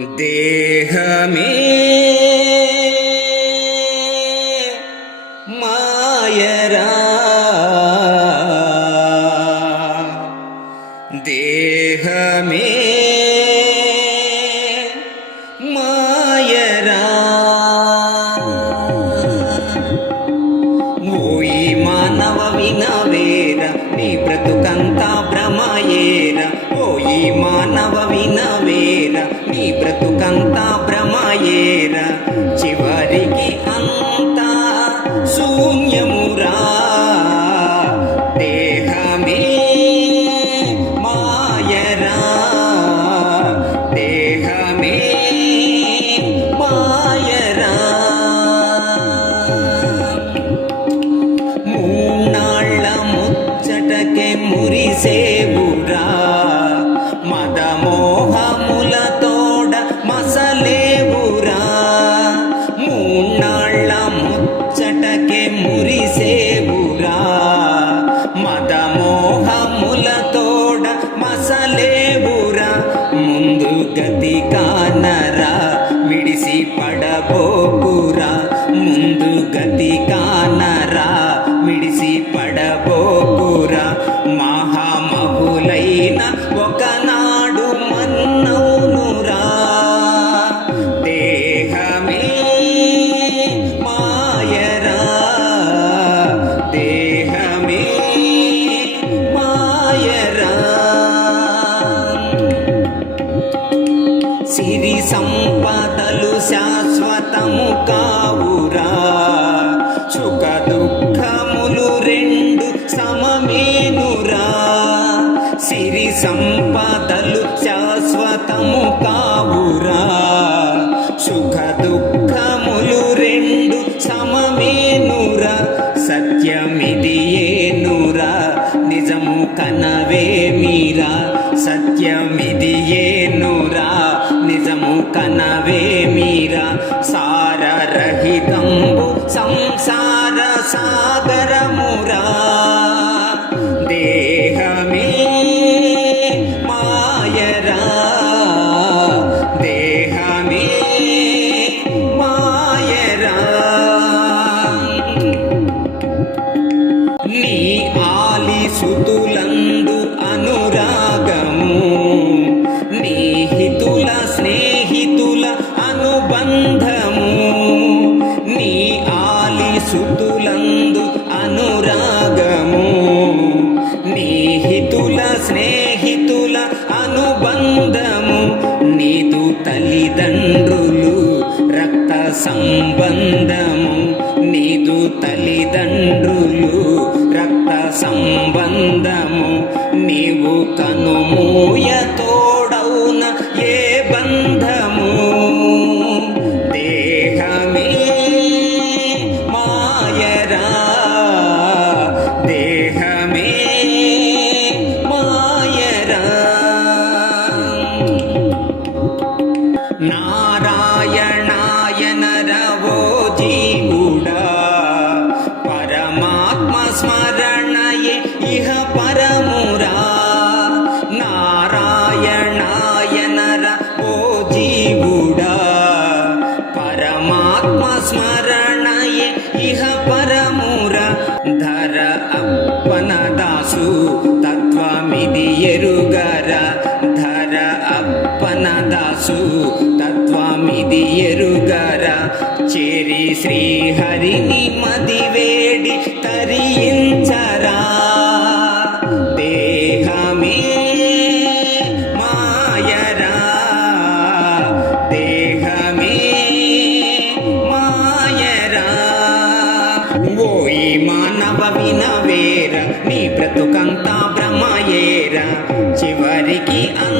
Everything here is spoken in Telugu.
దేహమే మాయరా దేహమే మాయరా ఓయి మానవ వినవేర నీ బ్రతుకంతా భ్రమయేర ఓయి మానవ వినవేర శూన్యమురా దేహమే మాయరా దేహమే పడబోకురా ముందు గతి కానరా విడిసి పడబోకురా మహామహులైన ఒకనాడు మన్నౌనురా. దేహమే మాయరా. దేహమే మాయరా. సిరి సంపదలు శాశ్వతము కావురా. సుఖ దుఃఖములు రెండు సమమేనురా. సిరి సంపదలు శాశ్వతము కావురా. సుఖ దుఃఖములు రెండు సమమేనురా. సత్యమిది ఏనురా. నిజము కనవే మీరా. సత్యమిది ఏనురా. నిజము కనవేమి సంసార సాగరమురా. దేహమే మాయరా. దేహమే మాయరా. నీ తల్లిదండ్రులు రక్త సంబంధము నీవు కనుమూయ తోడౌన ఏ బంధము? దేహమే మాయరా? దేహమే మాయరా? నారాయణాయన రవో తత్వమిది ఎరుగరా. చేరి శ్రీహరిని మదివేడి తరించరా దేహమే మాయరా. దేహమే మాయరా. ఓయి మానవ వినవేర నీ బ్రతుకంతా భ్రమయేరా చివరికి అంత